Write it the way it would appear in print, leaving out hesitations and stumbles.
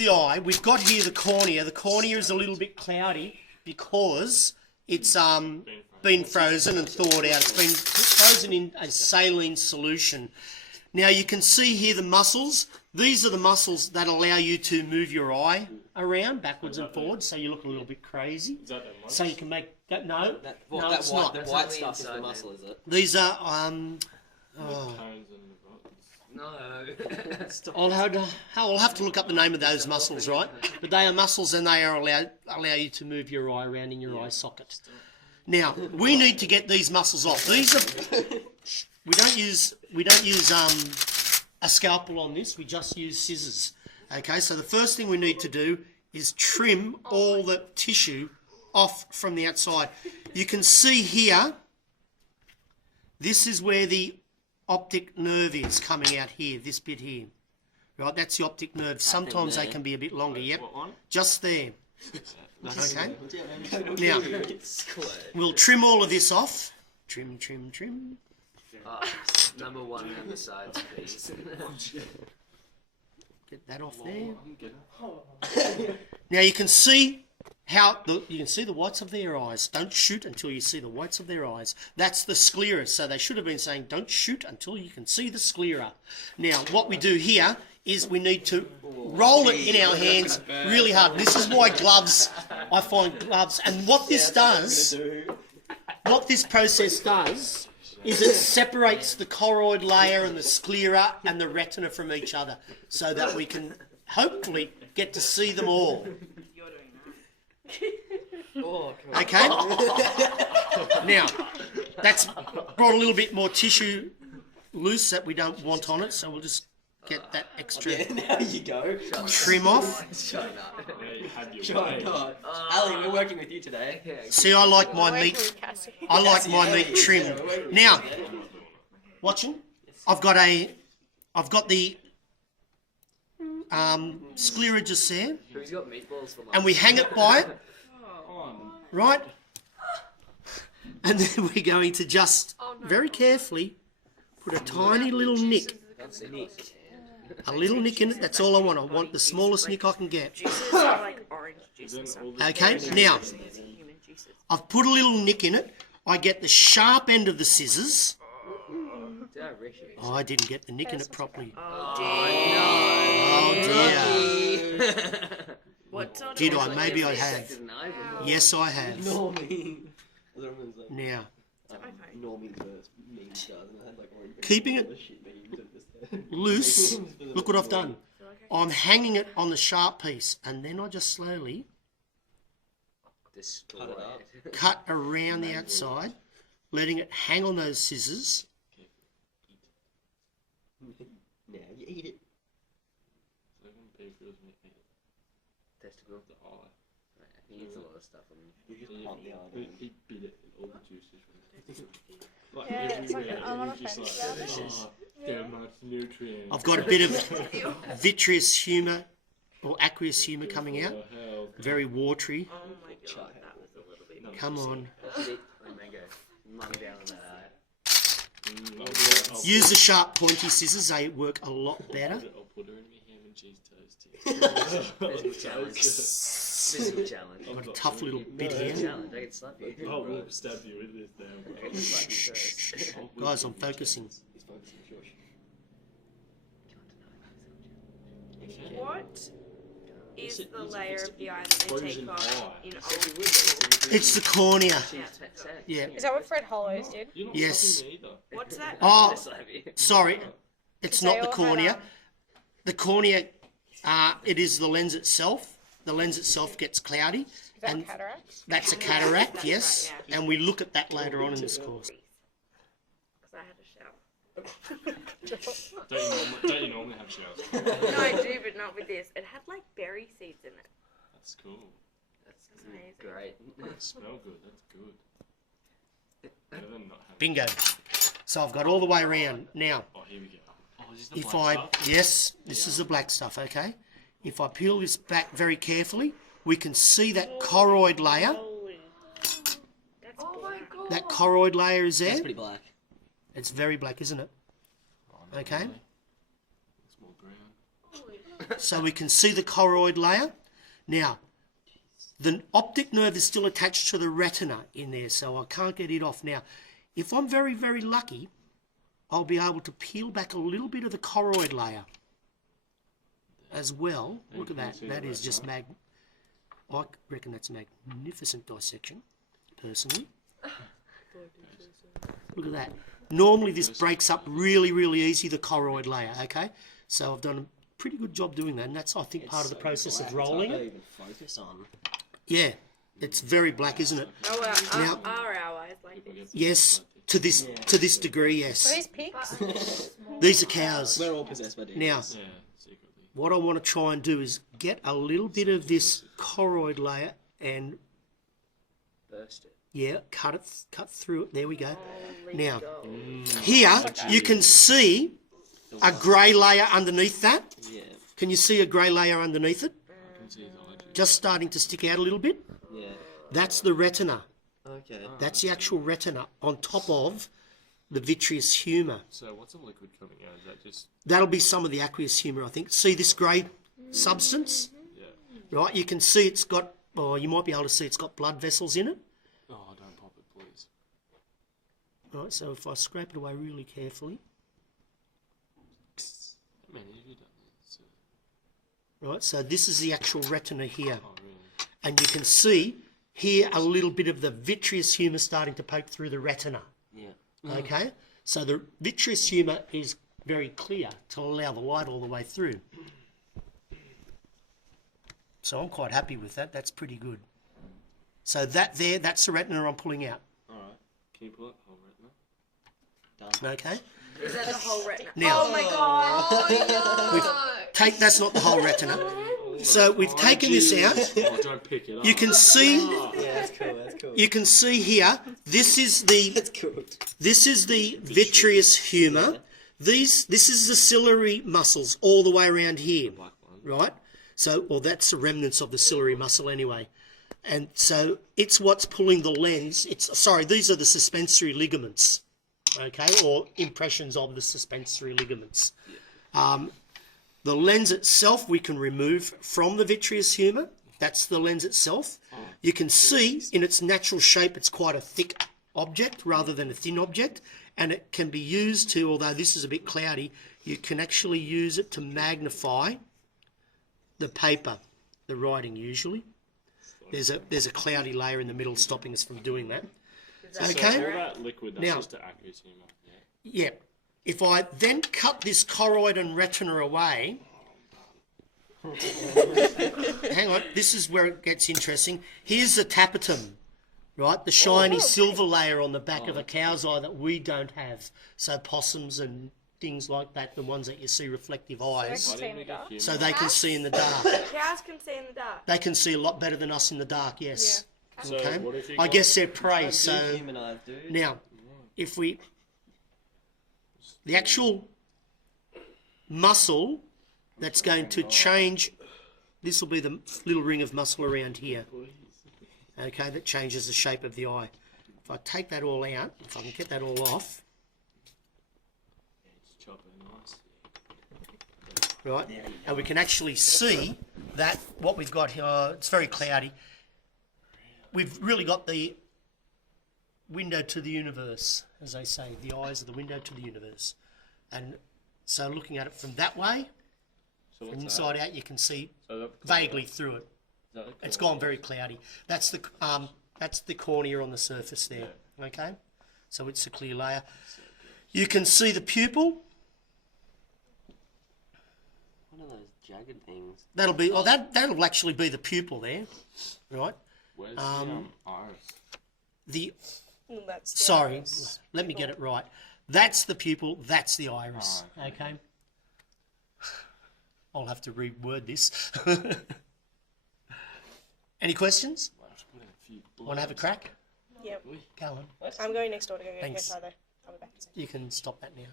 the eye. We've got here the cornea. The cornea is a little bit cloudy because it's been frozen and thawed out. It's been frozen in a saline solution. Now you can see here the muscles. These are the muscles that allow you to move your eye around backwards and forwards, so you look a little bit crazy. So you can make that. No, no, it's not. The white stuff is the muscle, is it? These are No. I'll have to look up the name of those muscles, right? But they are muscles, and they are allow you to move your eye around in your eye socket. Now we need to get these muscles off. These are we don't use a scalpel on this. We just use scissors. Okay, so the first thing we need to do is trim all the tissue off from the outside. You can see here. This is where the optic nerve is coming out here, this bit here. Right, that's the optic nerve. Sometimes they can be a bit longer, yep. Just there. Okay. Now, we'll trim all of this off. Trim, trim, trim. Number one on the sides, please. Get that off there. Now you can see you can see the whites of their eyes. Don't shoot until you see the whites of their eyes. That's the sclera. So they should have been saying, don't shoot until you can see the sclera. Now, what we do here is we need to roll it in our hands really hard. This is why gloves, I find gloves, and what this does, what this process does, is it separates the choroid layer and the sclera and the retina from each other so that we can hopefully get to see them all. Okay? Now, that's brought a little bit more tissue loose that we don't want on it, so we'll just get that extra there you go. trim off. Shut up. Ali, we're working with you today. See, I like my meat trimmed. Now, watching, I've got the sclera just there, Who's got meatballs for lunch? and we hang it by it, right? And then we're going to just very carefully put a tiny little nick. That's a nick. A little nick in it, that's all I want. I want the smallest nick I can get. Juices are like orange juice and stuff. Okay, now, Human juices. I've put a little nick in it. I get the sharp end of the scissors. Oh, I didn't get the nick in it properly. Oh Oh dear. What sort Did of I? Maybe I have. Yes, I have. Normie. Now, Normie first meme stars and I had like orange. keeping it loose, look what I've done. I'm hanging it on the sharp piece, and then I just slowly cut around the outside, letting it hang on those scissors. Now you eat it. Testicle. The eye. He eats a lot of stuff. You just pump the eye. He bit it and all the juices from it. Like Yeah, it's like everywhere. I'm on a He was fence just about it. oh, so much nutrients. I've got a bit of vitreous humour or aqueous humour coming out. Very watery. Oh my god, that was a little bit. Come on. Mum down on that eye. Use the sharp pointy scissors, they work a lot better. I'll put her in my ham and cheese toast. Physical challenge. Physical challenge. Got a tough little bit here. Challenge. I can slap you. Oh, we'll stab you with this now. I can slap you first. Guys, I'm focusing. He's focusing, Josh. What is the layer of the eye that they take frozen off eye. in old? It's the cornea. Yeah. Yeah. Is that what Fred Hollows did? You're not Yes. slapping me either. What's that? Oh, Slap you. sorry. It's not They the all had, cornea. The cornea, it is the lens itself. The lens itself gets cloudy. Is that And cataracts? that's a cataract, yes. right, yeah. And we look at that later on in this course. Because I had a shower. Don't you normally have showers? No, I do, but not with this. It had like berry seeds in it. That's cool. That's amazing. great. That smell good. That's good. Better than not having. Bingo. So I've got all the way around. Now, Oh, here we go. Oh, is this the if black I, stuff? yes, this is the black stuff, okay? If I peel this back very carefully, we can see that choroid layer. That's black. That choroid layer is That's there. pretty black. It's very black, isn't it? Okay. It's more brown. so we can see the choroid layer. Now, the optic nerve is still attached to the retina in there, so I can't get it off. Now, if I'm very, very lucky, I'll be able to peel back a little bit of the choroid layer as well. Look at that. That is just I reckon that's a magnificent dissection, personally. Look at that. Normally this breaks up really, really easy, the choroid layer, okay? So I've done a pretty good job doing that, and that's, I think, part of the process of rolling it. Even focus on. Yeah, it's very black, isn't it? Now, Are our eyes like this? yes, to this degree, yes. These pigs? These are cows. We're all possessed by demons. Now, Yeah, secretly. what I want to try and do is get a little bit of this choroid layer and, Burst it. yeah, cut through it. There we go. Holy Now, God. here you can see a grey layer underneath that. Yeah. Can you see a grey layer underneath it? I can see his eye juice. Just starting to stick out a little bit. Yeah. That's the retina. Okay. That's the actual retina on top of the vitreous humour. So what's the liquid coming out? Is that just... That'll be some of the aqueous humour, I think. See this grey substance? Yeah. Right, you can see it's got, or you might be able to see it's got blood vessels in it. Oh, don't pop it, please. Right, so if I scrape it away really carefully, How many have you done? It's, right, so this is the actual retina here. oh, really? And you can see here a little bit of the vitreous humour starting to poke through the retina. Yeah. Okay, so the vitreous humour is very clear to allow the light all the way through. So I'm quite happy with that. That's pretty good. So that's the retina I'm pulling out. Alright. Can you pull it? Whole retina? Okay. Is that the whole retina? Now, Oh my God! that's not the whole retina. So we've taken this out. Oh, don't pick it up. You can see. Yeah, that's cool. That's cool. You can see here. This is the That's cool. vitreous humour. This is the ciliary muscles all the way around here, Black one. right? So, well, that's the remnants of the ciliary muscle anyway. And so it's what's pulling the lens. These are the suspensory ligaments, okay, or impressions of the suspensory ligaments. The lens itself we can remove from the vitreous humour. That's the lens itself. You can see in its natural shape it's quite a thick object rather than a thin object, and it can be used to, although this is a bit cloudy, you can actually use it to magnify the paper, the writing usually. There's a cloudy layer in the middle stopping us from doing that. Okay? So all that liquid, that's Now- just the aqueous humour. Yeah. Yeah. If I then cut this choroid and retina away, hang on, this is where it gets interesting. Here's the tapetum, right? The shiny silver layer on the back of a cow's eye that we don't have. So possums and things like that, the ones that you see reflective eyes, Why didn't we get humour? so they can see in the dark. Cows can see in the dark. They can see a lot better than us in the dark, yes. So Okay? what if you I got- guess they're prey, so... Human eyes, dude. Now, if we, the actual muscle that's going to change, this will be the little ring of muscle around here, okay, that changes the shape of the eye. If I take that all out, if I can get that all off, Just chop it nice. right, and we can actually see that what we've got here, it's very cloudy, we've really got the window to the universe, as they say. The eyes are the window to the universe. And so looking at it from that way, So from what's inside out, you can see that? So that, vaguely through it. is that the It's cornea? gone very cloudy. That's the cornea on the surface there. Okay, so it's a clear layer. You can see the pupil. One of those jagged things. That'll be that'll actually be the pupil there, right? Where's the iris? The Well, that's the sorry, iris. let me get it right. That's the pupil. That's the iris. Okay. I'll have to reword this. Any questions? I'll just put in a few Want to have a crack? Yep. Go on. I'm going next door to go get Thanks. Tyler. I'll be back in a second. You can stop that now.